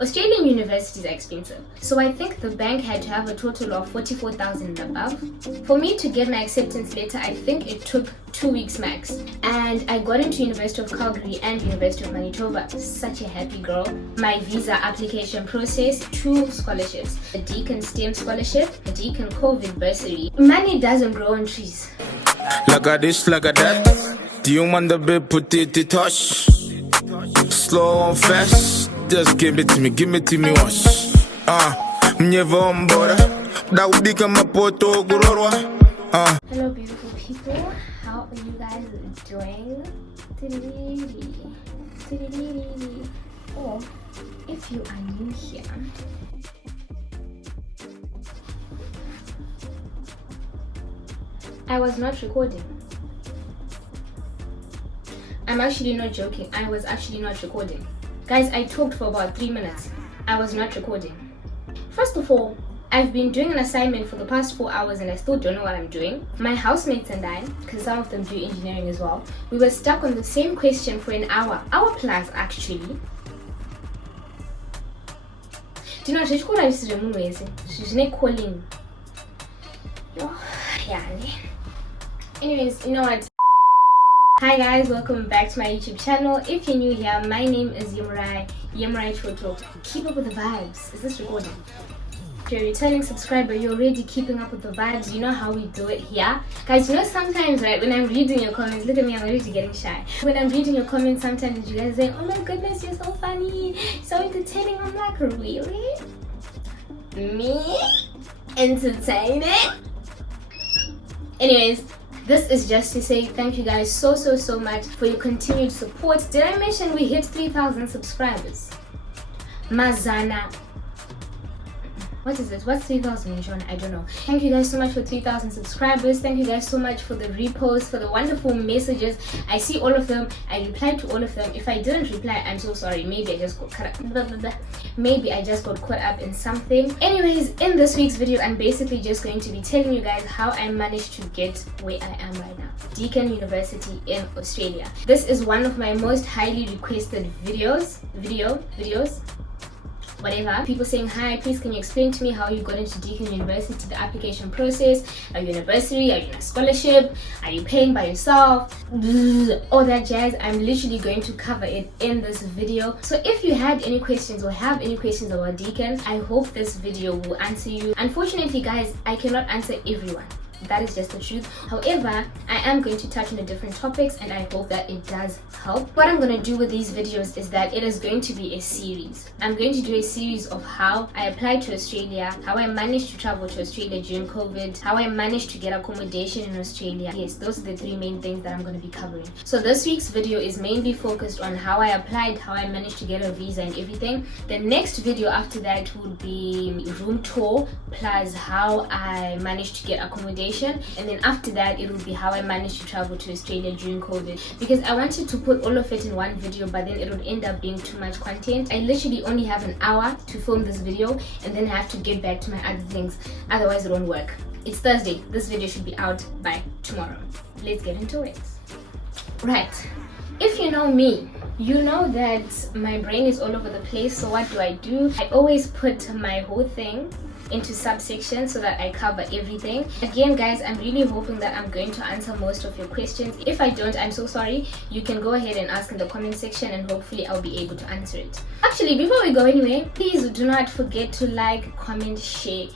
Australian universities are expensive, so I think the bank had to have a total of 44,000 and above. For me to get my acceptance letter, I think it took 2 weeks max, and I got into University of Calgary and University of Manitoba. Such a happy girl. My visa application process, 2 scholarships, a Deakin STEM scholarship, a Deakin COVID bursary. Money doesn't grow on trees. Like a this, like a that. Do you want the bit, put it to touch? Slow and fast, just give it to me once. Never on board. That would become a photo. Hello beautiful people, how are you guys doing? Or if you are new here, I was not recording. I'm actually not joking. I was actually not recording. Guys, I talked for about 3 minutes. I was not recording. First of all, I've been doing an assignment for the past 4 hours and I still don't know what I'm doing. My housemates and I, because some of them do engineering as well, we were stuck on the same question for an hour plus actually. Do you know what she's not calling? Anyways, you know what? Hi guys, welcome back to my YouTube channel. If you're new here, my name is Yemrai Choto. Keep up with the vibes. Is this recording? If you're a returning subscriber, you're already keeping up with the vibes. You know how we do it here. Guys, you know sometimes, right, when I'm reading your comments, look at me, I'm already getting shy. When I'm reading your comments, sometimes you guys say, oh my goodness, you're so funny, so entertaining. I'm like, really? Me? Entertaining? Anyways, this is just to say thank you guys so much for your continued support. Did I mention we hit 3,000 subscribers? Mazana. What is it? What's 3,000 in John? I don't know. Thank you guys so much for 3,000 subscribers. Thank you guys so much for the reposts, for the wonderful messages. I see all of them. I reply to all of them. If I didn't reply, I'm so sorry. Maybe I just got caught up. Maybe I just got caught up in something. Anyways, in this week's video, I'm basically just going to be telling you guys how I managed to get where I am right now. Deakin University in Australia. This is one of my most highly requested videos. Whatever. People saying, hi, please can you explain to me how you got into Deakin University, the application process? Are you in a bursary? Are you in a scholarship? Are you paying by yourself? All that jazz. I'm literally going to cover it in this video. So if you had any questions or have any questions about Deakin, I hope this video will answer you. Unfortunately guys, I cannot answer everyone. That is just the truth. However, I am going to touch on the different topics and I hope that it does help. What I'm going to do with these videos is that it is going to be a series. I'm going to do a series of how I applied to Australia, how I managed to travel to Australia during COVID, how I managed to get accommodation in Australia. Yes, those are the 3 main things that I'm going to be covering. So this week's video is mainly focused on how I applied, how I managed to get a visa and everything. The next video after that would be room tour plus how I managed to get accommodation. And then after that it will be how I managed to travel to Australia during COVID, because I wanted to put all of it in one video but then it would end up being too much content. I literally only have an hour to film this video and then I have to get back to my other things, otherwise it won't work. It's Thursday, this video should be out by tomorrow. Let's get into it. Right, if you know me, you know that my brain is all over the place. So what do? I always put my whole thing into subsections so that I cover everything. Again guys, I'm really hoping that I'm going to answer most of your questions. If I don't, I'm so sorry. You can go ahead and ask in the comment section and hopefully I'll be able to answer it. Actually, before we go anywhere, please do not forget to like, comment, share.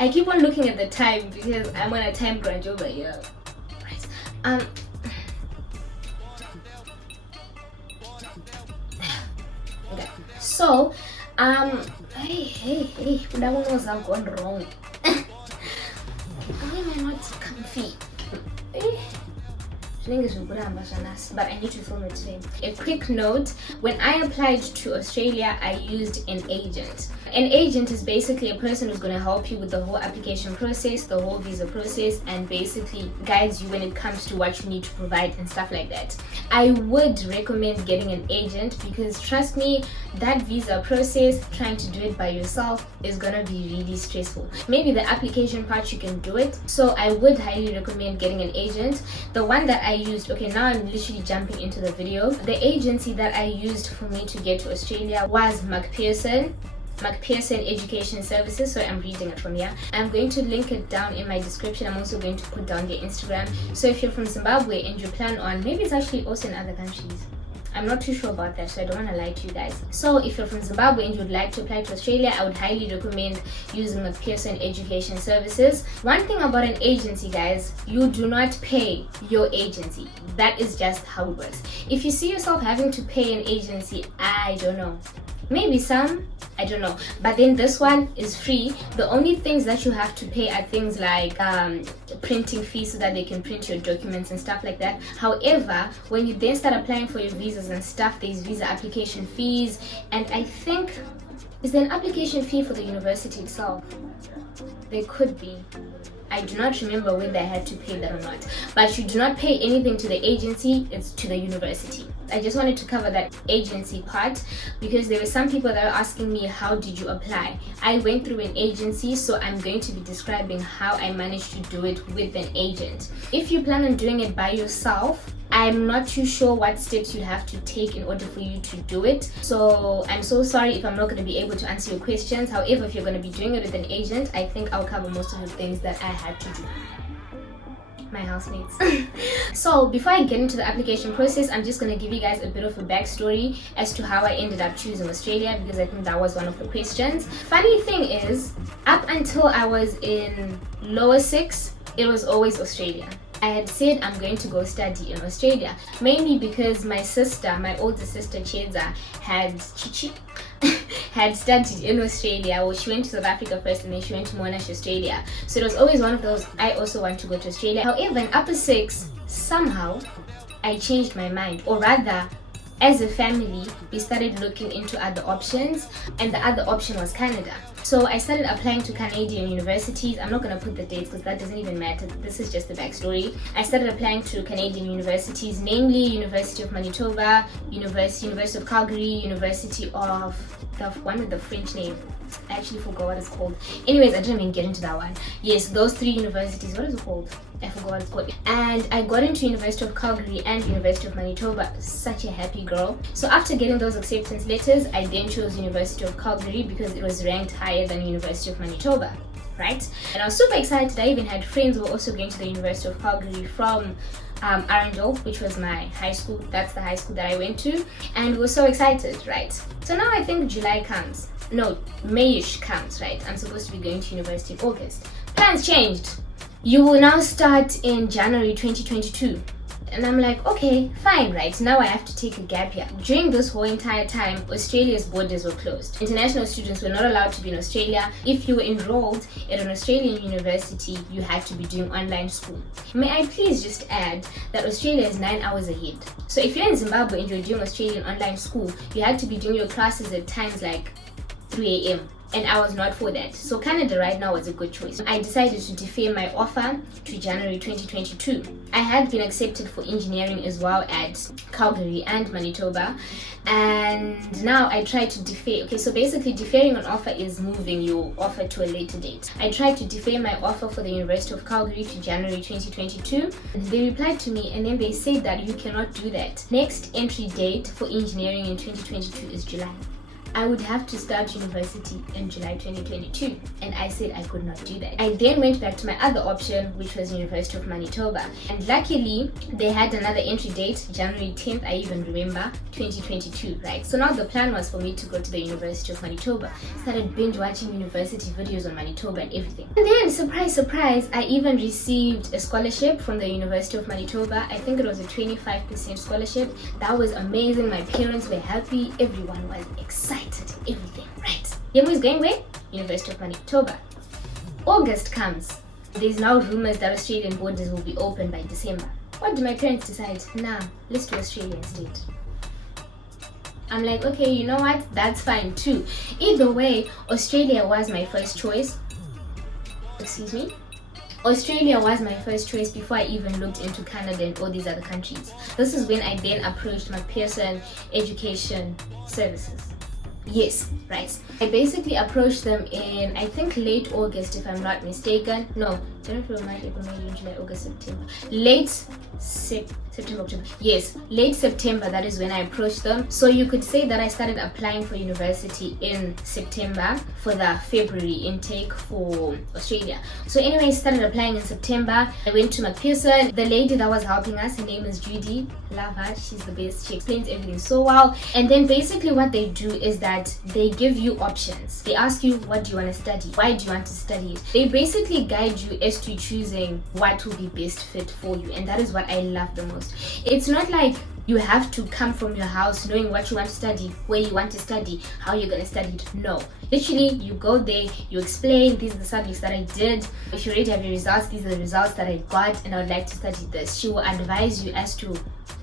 I keep on looking at the time because I'm on a time crunch over here. Right. Okay. So hey, that one was gone wrong. Why am I not comfy? But I need to film it today. A quick note, when I applied to Australia, I used an agent. An agent is basically a person who's going to help you with the whole application process, the whole visa process, and basically guides you when it comes to what you need to provide and stuff like that. I would recommend getting an agent because trust me, that visa process, trying to do it by yourself is gonna be really stressful. Maybe the application part you can do it, so I would highly recommend getting an agent. The one that I used, okay, now I'm literally jumping into the video. The agency that I used for me to get to Australia was McPherson Education Services. So I'm reading it from here. I'm going to link it down in my description. I'm also going to put down their Instagram. So if you're from Zimbabwe and you plan on, maybe it's actually also in other countries, I'm not too sure about that, so I don't want to lie to you guys. So if you're from Zimbabwe and you'd like to apply to Australia, I would highly recommend using McPherson Education Services. One thing about an agency, guys, you do not pay your agency. That is just how it works. If you see yourself having to pay an agency, I don't know. Maybe some, I don't know, but then this one is free. The only things that you have to pay are things like printing fees so that they can print your documents and stuff like that. However, when you then start applying for your visas and stuff, there's visa application fees, and I think, is there an application fee for the university itself? There could be. I do not remember whether I had to pay that or not, but you do not pay anything to the agency, it's to the university. I just wanted to cover that agency part because there were some people that were asking me, how did you apply? I went through an agency, so I'm going to be describing how I managed to do it with an agent. If you plan on doing it by yourself, I'm not too sure what steps you have to take in order for you to do it. So I'm so sorry if I'm not going to be able to answer your questions. However, if you're going to be doing it with an agent, I think I'll cover most of the things that I had to do. My housemates. So before I get into the application process, I'm just going to give you guys a bit of a backstory as to how I ended up choosing Australia, because I think that was one of the questions. Funny thing is, up until I was in lower 6, it was always Australia. I had said I'm going to go study in Australia, mainly because my sister, my older sister Cheza, had studied in Australia. Well, she went to South Africa first and then she went to Monash, Australia. So it was always one of those, I also want to go to Australia. However, in upper 6, somehow I changed my mind, or rather, as a family, we started looking into other options, and the other option was Canada. So I started applying to Canadian universities. I'm not going to put the dates because that doesn't even matter. This is just the backstory. I started applying to Canadian universities, namely University of Manitoba, University of Calgary, University of the one with the French name. I actually forgot what it's called. Anyways, I didn't even get into that one. Yes, those 3 universities. What is it called? I forgot what it's called. And I got into University of Calgary and University of Manitoba. Such a happy girl. So after getting those acceptance letters, I then chose University of Calgary because it was ranked higher than University of Manitoba, right? And I was super excited. I even had friends who were also going to the University of Calgary from Arundel, which was my high school. That's the high school that I went to, and we were so excited, right? So now I think July comes. No, Mayish comes, right? I'm supposed to be going to University in August. Plans changed. You will now start in January 2022. And I'm like, okay, fine, right? Now I have to take a gap year. During this whole entire time, Australia's borders were closed. International students were not allowed to be in Australia. If you were enrolled at an Australian university, you had to be doing online school. May I please just add that Australia is 9 hours ahead. So if you're in Zimbabwe and you're doing Australian online school, you had to be doing your classes at times like 3 a.m. and I was not for that. So Canada right now was a good choice. I decided to defer my offer to January 2022. I had been accepted for engineering as well at Calgary and Manitoba, and now I tried to defer. Okay, so basically deferring an offer is moving your offer to a later date. I tried to defer my offer for the University of Calgary to January 2022. They replied to me and then they said that you cannot do that. Next entry date for engineering in 2022 is July. I would have to start university in July 2022, and I said I could not do that. I then went back to my other option, which was University of Manitoba, and luckily they had another entry date, January 10th, I even remember, 2022, right? So now the plan was for me to go to the University of Manitoba. Started binge watching university videos on Manitoba and everything. And then, surprise, surprise, I even received a scholarship from the University of Manitoba. I think it was a 25% scholarship. That was amazing. My parents were happy. Everyone was excited. Everything, right? Yemu is going where? University of Manitoba. August comes. There's now rumors that Australian borders will be open by December. What do my parents decide? Nah, let's do Australia instead. I'm like, okay, you know what? That's fine too. Either way, Australia was my first choice. Excuse me? Australia was my first choice before I even looked into Canada and all these other countries. This is when I then approached McPherson Education Services. Yes, right. I basically approached them in, I think, late August, if I'm not mistaken. No, January, February, March, April, May, June, July, August, September. September, October. Yes, late September, that is when I approached them. So you could say that I started applying for university in September for the February intake for Australia. So anyway, I started applying in September. I went to McPherson. The lady that was helping us, her name is Judy. Love her, she's the best. She explains everything so well. And then basically what they do is that they give you options. They ask you, what do you want to study? Why do you want to study it? They basically guide you as to choosing what will be best fit for you, and that is what I love the most. It's not like you have to come from your house knowing what you want to study, where you want to study, how you're going to study it. No, literally you go there, you explain, these are the subjects that I did, if you already have your results, these are the results that I got, and I would like to study this. She will advise you as to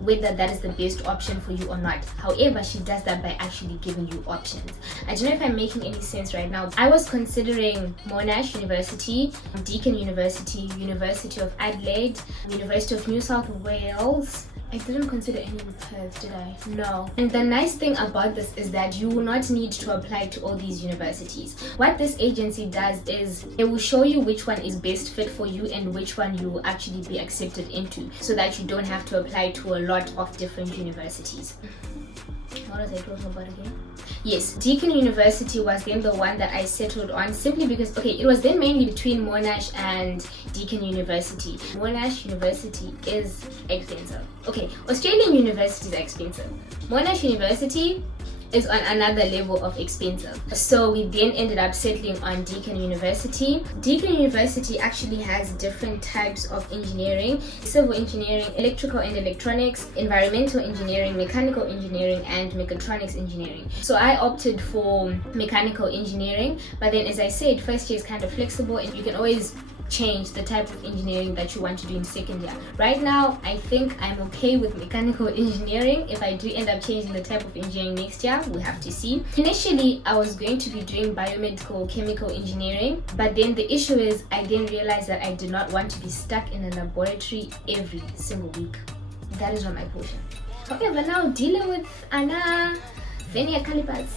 whether that is the best option for you or not. However, she does that by actually giving you options. I don't know if I'm making any sense right now. I was considering Monash University, Deakin University, University of Adelaide, University of New South Wales. I didn't consider any in Perth, did I? No. And the nice thing about this is that you will not need to apply to all these universities. What this agency does is it will show you which one is best fit for you and which one you will actually be accepted into, so that you don't have to apply to a lot of different universities. What was I talking about again? Yes, Deakin University was then the one that I settled on, simply because, okay, it was then mainly between Monash and Deakin University. Monash University is expensive. Okay, Australian universities are expensive. Monash University is on another level of expensive. So we then ended up settling on Deakin University. Deakin University actually has different types of engineering: civil engineering, electrical and electronics, environmental engineering, mechanical engineering, and mechatronics engineering. So I opted for mechanical engineering, but then, as I said, first year is kind of flexible and you can always change the type of engineering that you want to do in second year. Right now, I think I'm okay with mechanical engineering. If I do end up changing the type of engineering next year, we'll have to see. Initially, I was going to be doing biomedical chemical engineering, but then the issue is I then realized that I did not want to be stuck in a laboratory every single week. That is not my portion. However, now dealing with Anna vernier calipers.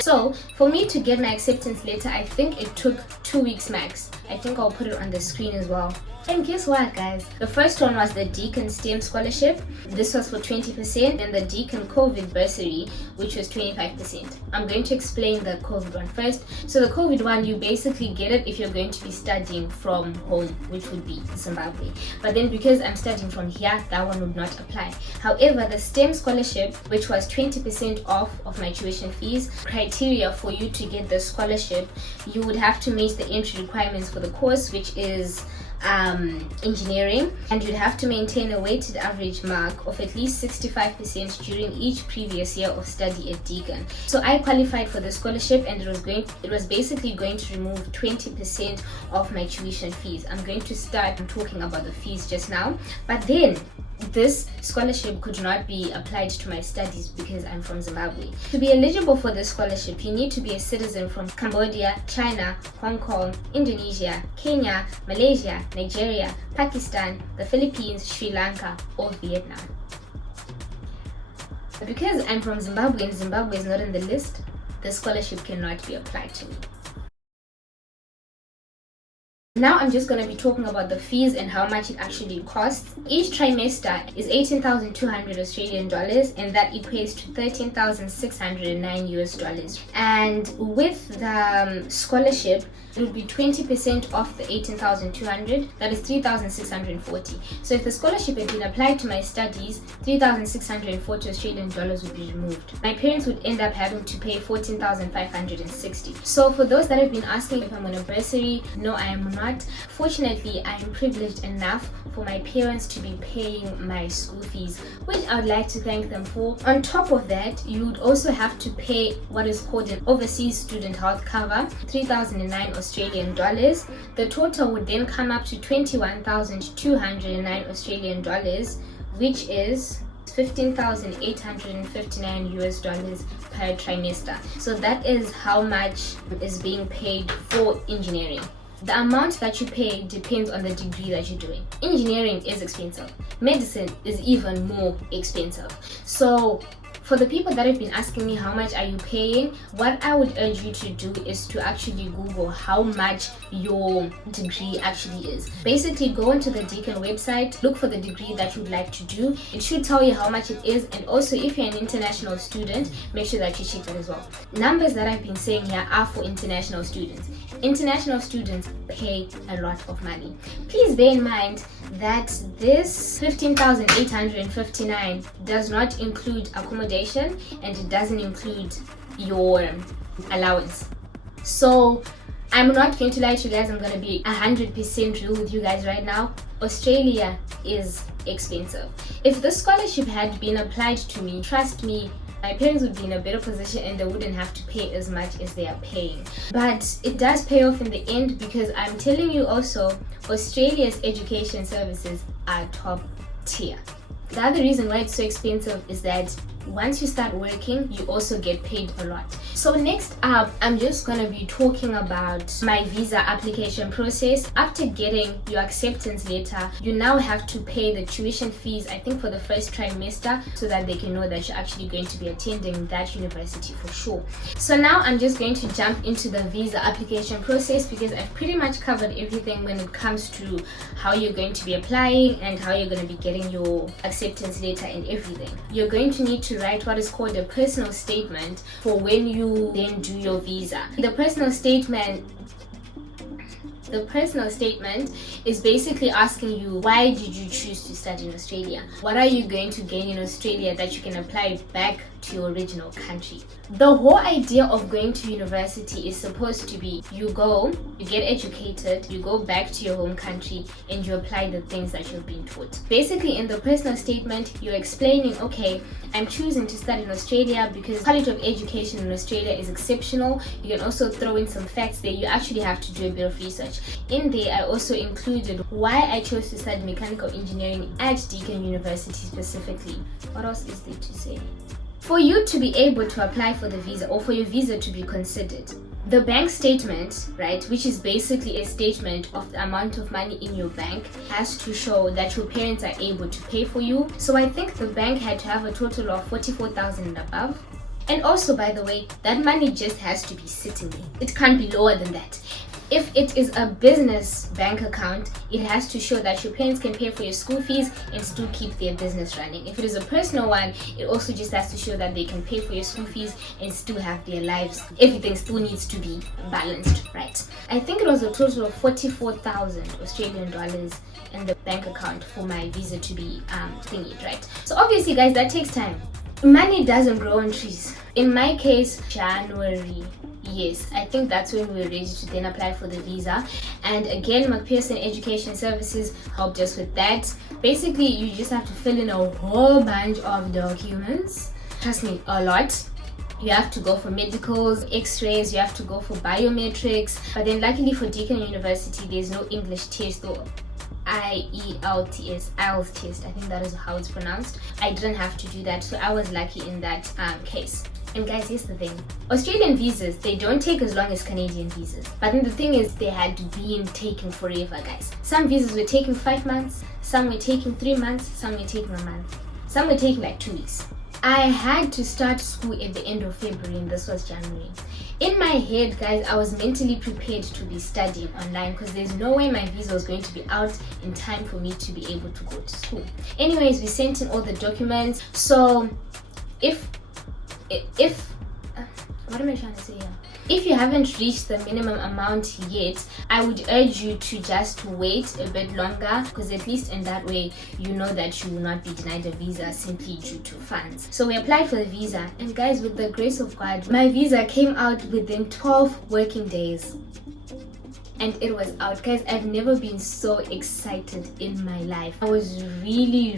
So for me to get my acceptance letter, I think it took 2 weeks max. I think I'll put it on the screen as well. And guess what, guys? The first one was the Deakin STEM scholarship. This was for 20%, and the Deakin COVID bursary, which was 25%. I'm going to explain the COVID one first. So the COVID one, you basically get it if you're going to be studying from home, which would be Zimbabwe. But then because I'm studying from here, that one would not apply. However, the STEM scholarship, which was 20% off of my tuition fees, criteria for you to get the scholarship, you would have to meet the entry requirements for the course, which is engineering, and you'd have to maintain a weighted average mark of at least 65% during each previous year of study at Deakin. So I qualified for the scholarship, and it was basically going to remove 20% of my tuition fees. I'm going to start talking about the fees just now, but then this scholarship could not be applied to my studies because I'm from Zimbabwe. To be eligible for this scholarship, you need to be a citizen from Cambodia, China, Hong Kong, Indonesia, Kenya, Malaysia, Nigeria, Pakistan, the Philippines, Sri Lanka, or Vietnam. But because I'm from Zimbabwe and Zimbabwe is not on the list, the scholarship cannot be applied to me. Now I'm just going to be talking about the fees and how much it actually costs. Each trimester is 18,200 Australian dollars, and that equates to 13,609 US dollars. And with the scholarship, it would be 20% off the 18,200, that is 3,640. So if the scholarship had been applied to my studies, 3,640 Australian dollars would be removed. My parents would end up having to pay 14,560. So for those that have been asking if I'm on a bursary, no, I am not. Fortunately, I am privileged enough for my parents to be paying my school fees, which I would like to thank them for. On top of that, you would also have to pay what is called an overseas student health cover, 3,009 Australian dollars. The total would then come up to 21,209 Australian dollars, which is 15,859 US dollars per trimester. So that is how much is being paid for engineering. The amount that you pay depends on the degree that you're doing. Engineering is expensive. Medicine is even more expensive. So For the people that have been asking me how much are you paying, what I would urge you to do is to actually Google how much your degree actually is. Basically, go onto the Deakin website, look for the degree that you'd like to do. It should tell you how much it is, and also if you're an international student, make sure that you check that as well. Numbers that I've been saying here are for international students. International students pay a lot of money. Please bear in mind that this 15,859 does not include accommodation, and it doesn't include your allowance. So I'm not going to lie to you guys, I'm going to be 100% real with you guys right now. Australia is expensive. If this scholarship had been applied to me, trust me, my parents would be in a better position and they wouldn't have to pay as much as they are paying. But it does pay off in the end, because I'm telling you also, Australia's education services are top tier. The other reason why it's so expensive is that once you start working, you also get paid a lot. So next up, I'm just going to be talking about my visa application process. After getting your acceptance letter, you now have to pay the tuition fees, I think for the first trimester, so that they can know that you're actually going to be attending that university for sure. So now I'm just going to jump into the visa application process, because I've pretty much covered everything when it comes to how you're going to be applying and how you're going to be getting your acceptance letter and everything. You're going to need to write what is called a personal statement for when you then do your visa. The personal statement is basically asking you, why did you choose to study in Australia? What are you going to gain in Australia that you can apply back to your original country? The whole idea of going to university is supposed to be, you go, you get educated, you go back to your home country, and you apply the things that you've been taught. Basically, in the personal statement, you're explaining, okay, I'm choosing to study in Australia because the quality of education in Australia is exceptional. You can also throw in some facts there. You actually have to do a bit of research. In there, I also included why I chose to study mechanical engineering at Deakin University specifically. What else is there to say? For you to be able to apply for the visa, or for your visa to be considered, the bank statement, right, which is basically a statement of the amount of money in your bank, has to show that your parents are able to pay for you. So I think the bank had to have a total of 44,000 and above. And also, by the way, that money just has to be sitting there. It can't be lower than that. If it is a business bank account, it has to show that your parents can pay for your school fees and still keep their business running. If it is a personal one, it also just has to show that they can pay for your school fees and still have their lives. Everything still needs to be balanced, right? I think it was a total of 44,000 Australian dollars in the bank account for my visa to be thingied, right? So obviously, guys, that takes time. Money doesn't grow on trees. In my case, January. Yes, I think that's when we were ready to then apply for the visa. And again, McPherson Education Services helped us with that. Basically, you just have to fill in a whole bunch of documents. Trust me, a lot. You have to go for medicals, x-rays, you have to go for biometrics. But then luckily for Deakin University, there's no English test or IELTS test. I think that is how it's pronounced. I didn't have to do that, so I was lucky in that case. And guys, here's the thing. Australian visas, they don't take as long as Canadian visas. But then the thing is, they had been taking forever, guys. Some visas were taking 5 months, some were taking 3 months, some were taking a month, some were taking like 2 weeks. I had to start school at the end of February, and this was January. In my head, guys, I was mentally prepared to be studying online because there's no way my visa was going to be out in time for me to be able to go to school. Anyways, we sent in all the documents. So if what am I trying to say here? If you haven't reached the minimum amount yet, I would urge you to just wait a bit longer, because at least in that way you know that you will not be denied a visa simply due to funds. So we applied for the visa, and guys, with the grace of God, my visa came out within 12 working days. And it was out. Guys, I've never been so excited in my life. I was really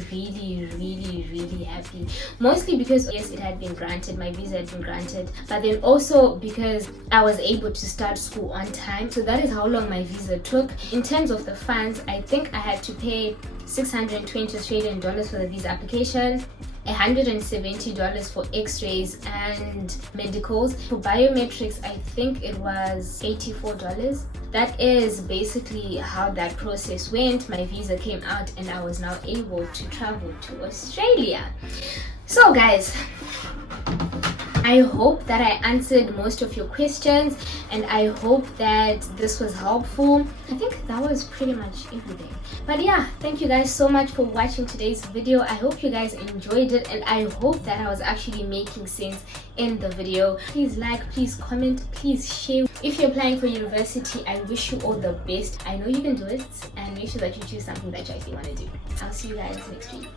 happy. Mostly because, yes, it had been granted, my visa had been granted, but then also because I was able to start school on time. So that is how long my visa took. In terms of the funds, I think I had to pay 620 Australian dollars for the visa application, $170 for x-rays and medicals. For biometrics, I think it was $84. That is basically how that process went. My visa came out and I was now able to travel to Australia. So guys, I hope that I answered most of your questions, and I hope that this was helpful. I think that was pretty much everything. But yeah, thank you guys so much for watching today's video. I hope you guys enjoyed it, and I hope that I was actually making sense in the video. Please like, please comment, please share. If you're applying for university, I wish you all the best. I know you can do it, and make sure that you choose something that you actually want to do. I'll see you guys next week.